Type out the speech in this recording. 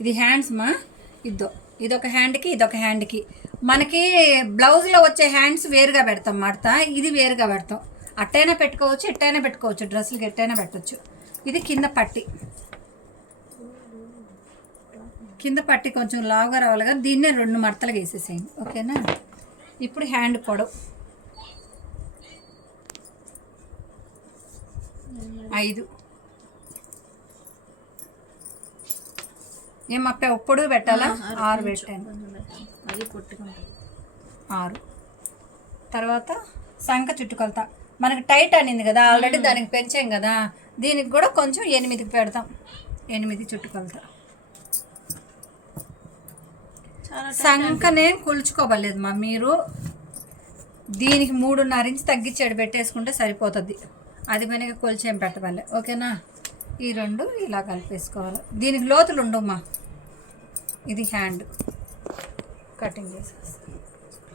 ఇది హ్యాండ్స్ మా ఇదొక హ్యాండ్కి ఇదొక హ్యాండ్కి. మనకి బ్లౌజ్లో వచ్చే హ్యాండ్స్ వేరుగా పెడతాం మడత, ఇది వేరుగా పెడతాం. అట్టైనా పెట్టుకోవచ్చు, ఎట్టైనా పెట్టుకోవచ్చు, డ్రెస్సులకి ఎట్టైనా పెట్టచ్చు. ఇది కింద పట్టి, కింద పట్టి కొంచెం లావుగా రావాలిగా, దీన్నే 2 మడతలుగా వేసేసేయండి. ఓకేనా. ఇప్పుడు హ్యాండ్ పొడవు 5. ఏమప్ప పొడవు పెట్టాలా? 6 పెట్టాను. 6. తర్వాత సంక చుట్టుకొలత మనకి టైట్ అనింది కదా ఆల్రెడీ, దానికి పెంచాం కదా, దీనికి కూడా కొంచెం 8కి పెడతాం. 8 చుట్టుకొలత. సంకనే కొలుచుకోవలేదు మా మీరు, దీనికి 3.5 ఇంచ్ తగ్గించాడు పెట్టేసుకుంటే సరిపోతుంది. అది మనకి కొలిచేం పెట్టవాలి. ఓకేనా. ఈ 2 ఇలా కలిపేసుకోవాలి. దీనికి లోతులు ఉండవు మా. ఇది హ్యాండ్ కటింగ్ చేసేస్తాం.